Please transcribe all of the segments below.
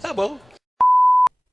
Tá bom.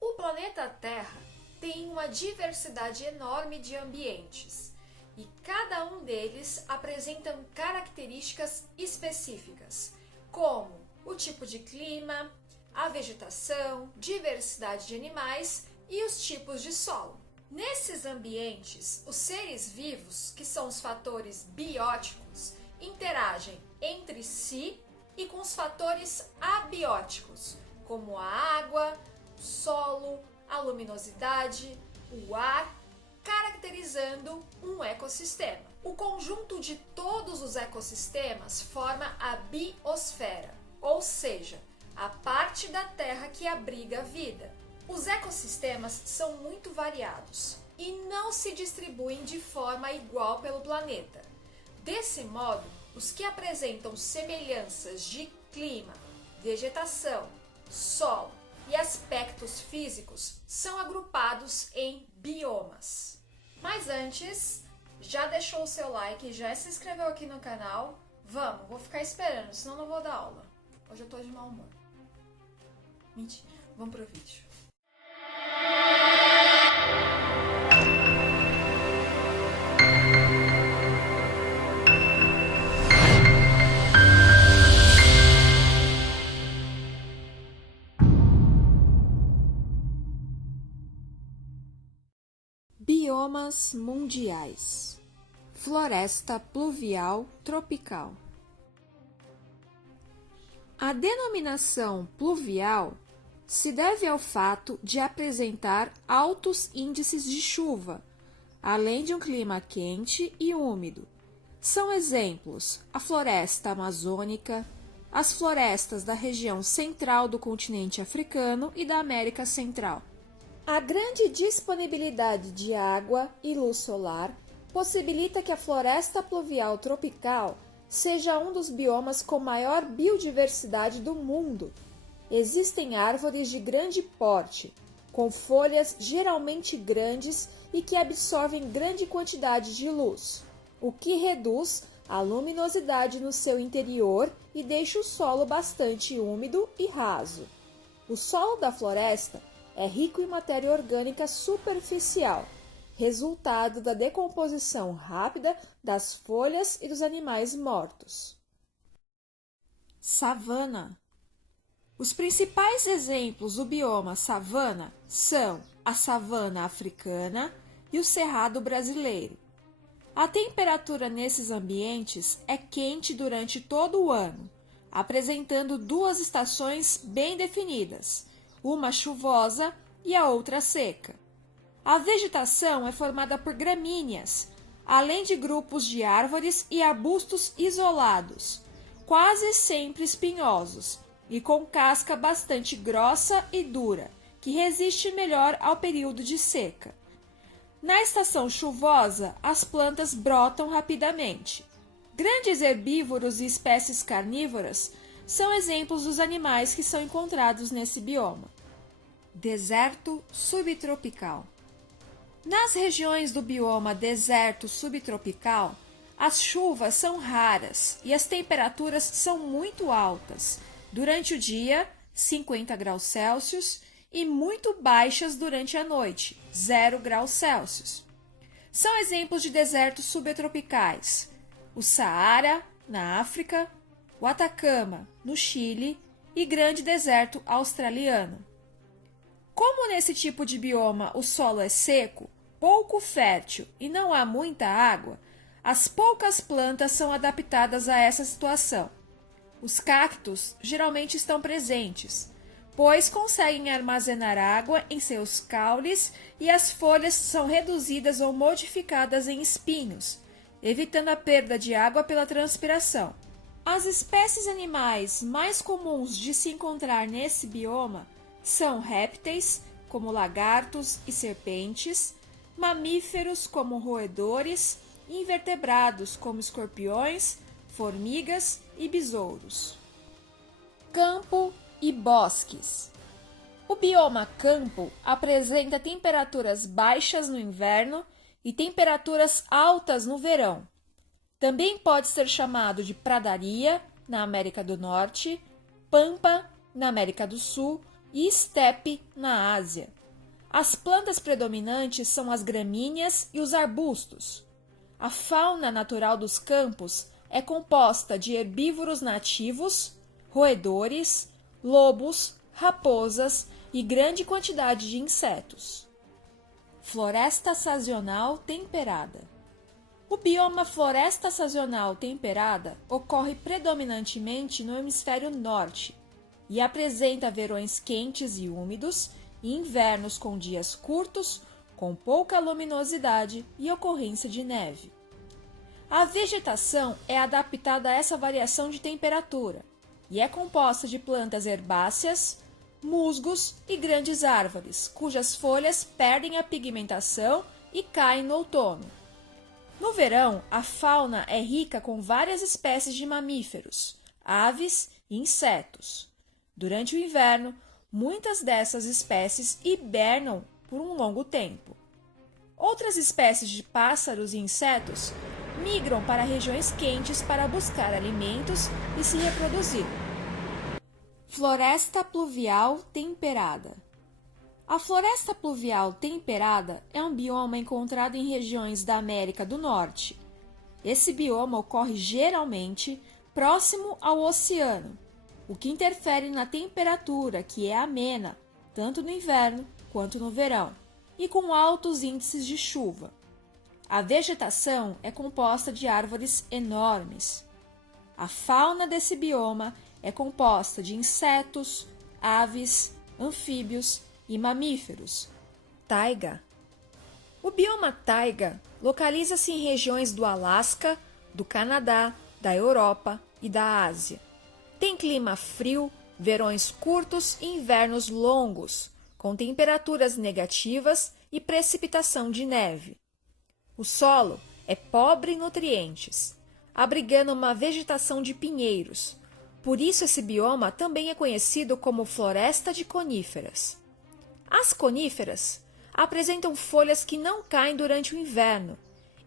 O planeta Terra tem uma diversidade enorme de ambientes e cada um deles apresenta características específicas, como o tipo de clima, a vegetação, diversidade de animais e os tipos de solo. Nesses ambientes, os seres vivos, que são os fatores bióticos, interagem entre si e com os fatores abióticos, como a água, o solo, a luminosidade, o ar, caracterizando um ecossistema. O conjunto de todos os ecossistemas forma a biosfera, ou seja, a parte da Terra que abriga a vida. Os ecossistemas são muito variados e não se distribuem de forma igual pelo planeta. Desse modo, os que apresentam semelhanças de clima, vegetação, solo e aspectos físicos são agrupados em biomas. Mas antes, já deixou o seu like, já se inscreveu aqui no canal? Vamos, vou ficar esperando, senão não vou dar aula. Hoje eu tô de mau humor. Mentira, vamos pro vídeo. Biomas mundiais. Floresta pluvial tropical. A denominação pluvial se deve ao fato de apresentar altos índices de chuva, além de um clima quente e úmido. São exemplos a floresta amazônica, as florestas da região central do continente africano e da América Central. A grande disponibilidade de água e luz solar possibilita que a floresta pluvial tropical seja um dos biomas com maior biodiversidade do mundo. Existem árvores de grande porte, com folhas geralmente grandes e que absorvem grande quantidade de luz, o que reduz a luminosidade no seu interior e deixa o solo bastante úmido e raso. O solo da floresta é rico em matéria orgânica superficial, resultado da decomposição rápida das folhas e dos animais mortos. Savana. Os principais exemplos do bioma savana são a savana africana e o cerrado brasileiro. A temperatura nesses ambientes é quente durante todo o ano, apresentando duas estações bem definidas, uma chuvosa e a outra seca. A vegetação é formada por gramíneas, além de grupos de árvores e arbustos isolados, quase sempre espinhosos e com casca bastante grossa e dura, que resiste melhor ao período de seca. Na estação chuvosa, as plantas brotam rapidamente. Grandes herbívoros e espécies carnívoras são exemplos dos animais que são encontrados nesse bioma. Deserto subtropical. Nas regiões do bioma deserto subtropical, as chuvas são raras e as temperaturas são muito altas, durante o dia, 50 graus Celsius, e muito baixas durante a noite, 0 graus Celsius. São exemplos de desertos subtropicais: o Saara, na África, o Atacama, no Chile, e Grande Deserto Australiano. Como nesse tipo de bioma o solo é seco, pouco fértil e não há muita água, as poucas plantas são adaptadas a essa situação. Os cactos geralmente estão presentes, pois conseguem armazenar água em seus caules e as folhas são reduzidas ou modificadas em espinhos, evitando a perda de água pela transpiração. As espécies animais mais comuns de se encontrar nesse bioma são répteis, como lagartos e serpentes, mamíferos, como roedores, e invertebrados, como escorpiões, formigas e besouros. Campo e bosques. O bioma campo apresenta temperaturas baixas no inverno e temperaturas altas no verão. Também pode ser chamado de pradaria, na América do Norte, pampa, na América do Sul, e estepe na Ásia. As plantas predominantes são as gramíneas e os arbustos. A fauna natural dos campos é composta de herbívoros nativos, roedores, lobos, raposas e grande quantidade de insetos. Floresta sazonal temperada. O bioma floresta sazonal temperada ocorre predominantemente no hemisfério norte e apresenta verões quentes e úmidos e invernos com dias curtos, com pouca luminosidade e ocorrência de neve. A vegetação é adaptada a essa variação de temperatura e é composta de plantas herbáceas, musgos e grandes árvores, cujas folhas perdem a pigmentação e caem no outono. No verão, a fauna é rica com várias espécies de mamíferos, aves e insetos. Durante o inverno, muitas dessas espécies hibernam por um longo tempo. Outras espécies de pássaros e insetos migram para regiões quentes para buscar alimentos e se reproduzir. Floresta pluvial temperada. A floresta pluvial temperada é um bioma encontrado em regiões da América do Norte. Esse bioma ocorre geralmente próximo ao oceano, o que interfere na temperatura, que é amena, tanto no inverno quanto no verão, e com altos índices de chuva. A vegetação é composta de árvores enormes. A fauna desse bioma é composta de insetos, aves, anfíbios e mamíferos. Taiga. O bioma taiga localiza-se em regiões do Alasca, do Canadá, da Europa e da Ásia. Tem clima frio, verões curtos e invernos longos, com temperaturas negativas e precipitação de neve. O solo é pobre em nutrientes, abrigando uma vegetação de pinheiros. Por isso esse bioma também é conhecido como floresta de coníferas. As coníferas apresentam folhas que não caem durante o inverno.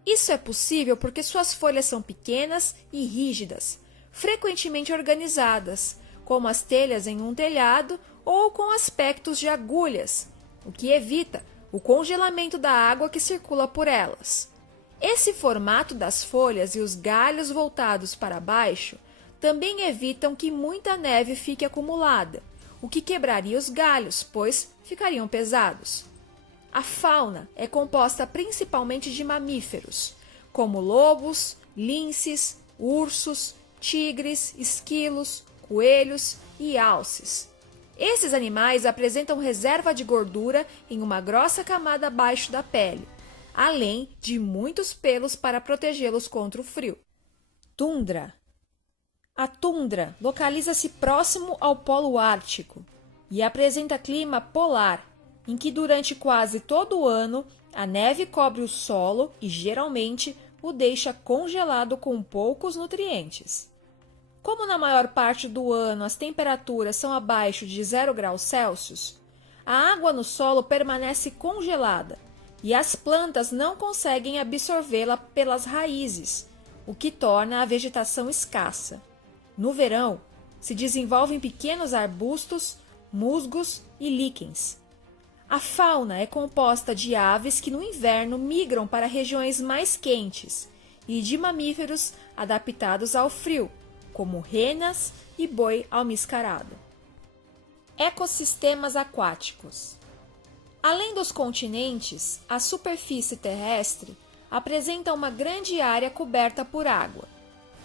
Isso é possível porque suas folhas são pequenas e rígidas, frequentemente organizadas, como as telhas em um telhado ou com aspectos de agulhas, o que evita o congelamento da água que circula por elas. Esse formato das folhas e os galhos voltados para baixo também evitam que muita neve fique acumulada, o que quebraria os galhos, pois ficariam pesados. A fauna é composta principalmente de mamíferos, como lobos, linces, ursos, tigres, esquilos, coelhos e alces. Esses animais apresentam reserva de gordura em uma grossa camada abaixo da pele, além de muitos pelos para protegê-los contra o frio. Tundra. A tundra localiza-se próximo ao Polo Ártico e apresenta clima polar, em que durante quase todo o ano a neve cobre o solo e geralmente o deixa congelado com poucos nutrientes. Como na maior parte do ano as temperaturas são abaixo de 0 graus Celsius, a água no solo permanece congelada e as plantas não conseguem absorvê-la pelas raízes, o que torna a vegetação escassa. No verão, se desenvolvem pequenos arbustos, musgos e líquens. A fauna é composta de aves que no inverno migram para regiões mais quentes e de mamíferos adaptados ao frio, como renas e boi almiscarado. Ecossistemas aquáticos. Além dos continentes, a superfície terrestre apresenta uma grande área coberta por água.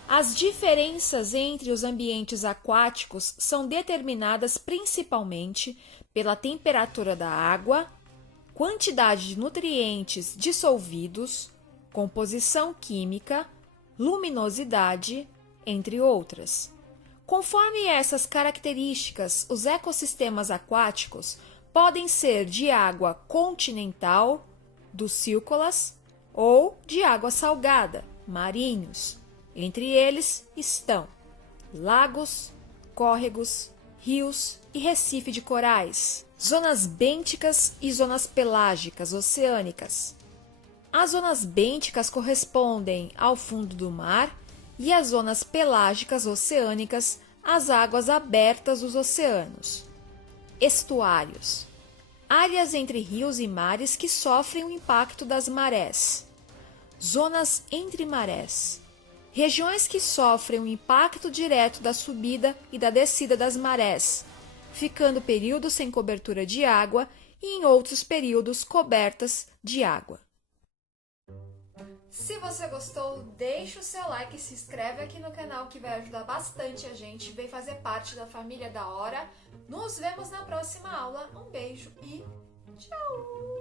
As diferenças entre os ambientes aquáticos são determinadas principalmente pela temperatura da água, quantidade de nutrientes dissolvidos, composição química, luminosidade, entre outras. Conforme essas características, os ecossistemas aquáticos podem ser de água continental, dulcícolas, ou de água salgada, marinhos. Entre eles estão lagos, córregos, rios e recife de corais, zonas bênticas e zonas pelágicas oceânicas. As zonas bênticas correspondem ao fundo do mar e as zonas pelágicas oceânicas às águas abertas dos oceanos. Estuários. Áreas entre rios e mares que sofrem o impacto das marés. Zonas entre marés. Regiões que sofrem o impacto direto da subida e da descida das marés, ficando períodos sem cobertura de água e em outros períodos cobertas de água. Se você gostou, deixa o seu like e se inscreve aqui no canal que vai ajudar bastante a gente. Vem fazer parte da família da Hora. Nos vemos na próxima aula. Um beijo e tchau!